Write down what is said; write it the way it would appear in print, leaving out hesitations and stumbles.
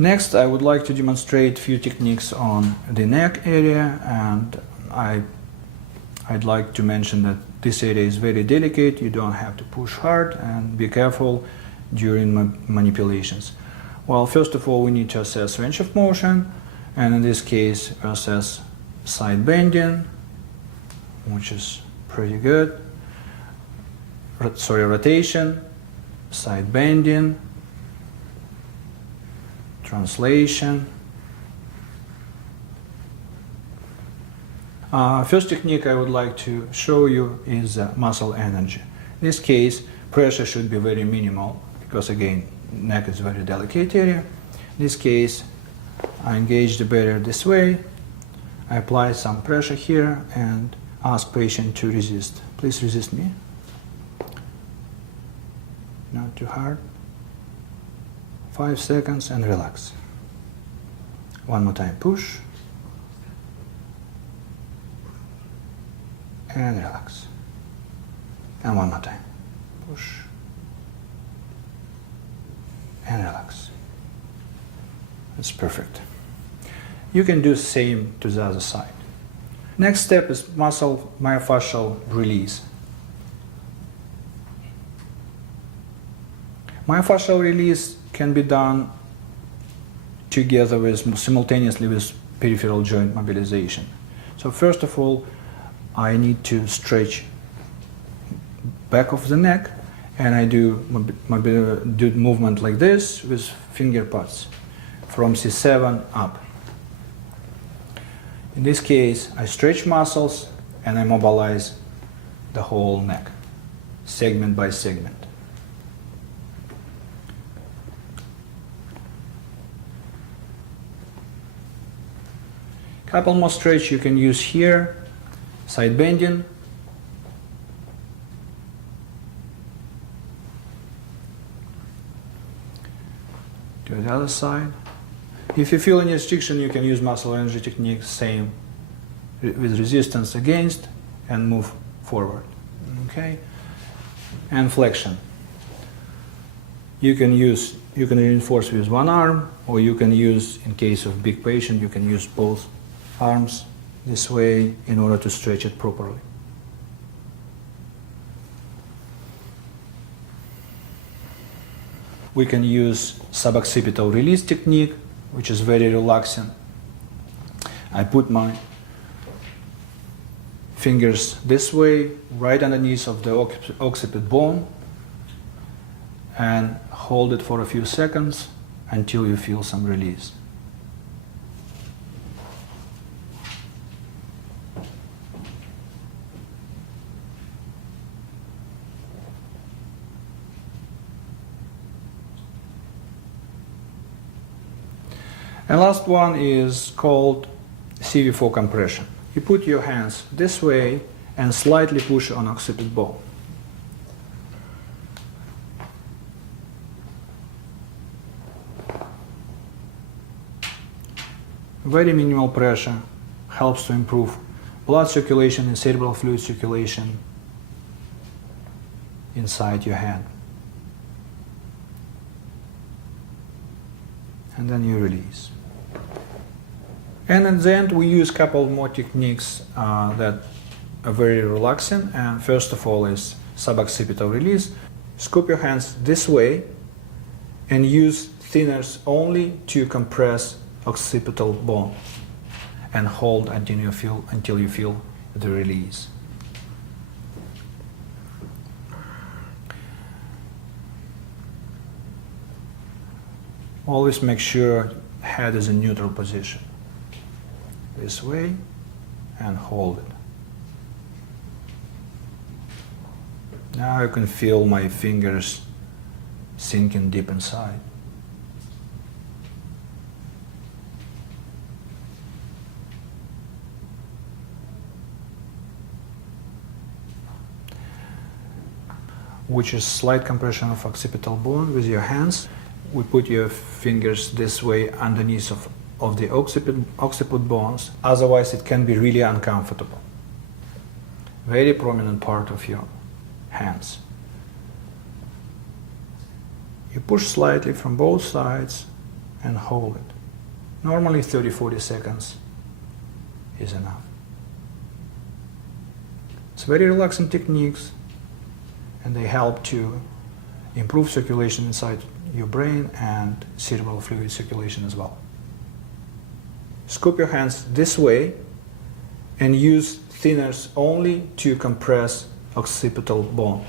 Next, I would like to demonstrate a few techniques on the neck area, and I'd like to mention that this area is very delicate. You don't have to push hard, and be careful during manipulations. Well, first of all, we need to assess range of motion, and in this case, assess side bending, which is pretty good. Rotation, side bending, translation. First technique I would like to show you is muscle energy. In this case, pressure should be very minimal because, again, neck is a very delicate area. In this case, I engage the barrier this way. I apply some pressure here and ask patient to resist. Please resist me. Not too hard. 5 seconds and relax. One more time, push and relax. And one more time, push and relax. That's perfect. You can do the same to the other side. Next step is muscle myofascial release. Myofascial release can be done together simultaneously with peripheral joint mobilization. So first of all, I need to stretch back of the neck, and I do movement like this with finger pads from C7 up. In this case, I stretch muscles and I mobilize the whole neck, segment by segment. Couple more stretch you can use here, side bending. To the other side. If you feel any restriction, you can use muscle energy technique, same with resistance against, and move forward. Okay? And flexion. You can reinforce with one arm, or you can use, in case of big patient, you can use both arms this way in order to stretch it properly. We can use suboccipital release technique, which is very relaxing. I put my fingers this way, right underneath of the occiput bone, and hold it for a few seconds until you feel some release. And last one is called CV4 compression. You put your hands this way and slightly push on occiput bone. Very minimal pressure helps to improve blood circulation and cerebral fluid circulation inside your hand. And then you release. And at the end, we use a couple more techniques that are very relaxing. And first of all is suboccipital release. Scoop your hands this way and use thinners only to compress occipital bone, and hold until you feel the release. Always make sure head is in neutral position. This way, and hold it. Now you can feel my fingers sinking deep inside. Which is slight compression of occipital bone with your hands. We put your fingers this way underneath of the occiput bones, otherwise it can be really uncomfortable. Very prominent part of your hands. You push slightly from both sides and hold it. Normally 30-40 seconds is enough. It's very relaxing techniques, and they help to improve circulation inside your brain and cerebral fluid circulation as well. Scoop your hands this way and use thinners only to compress occipital bone.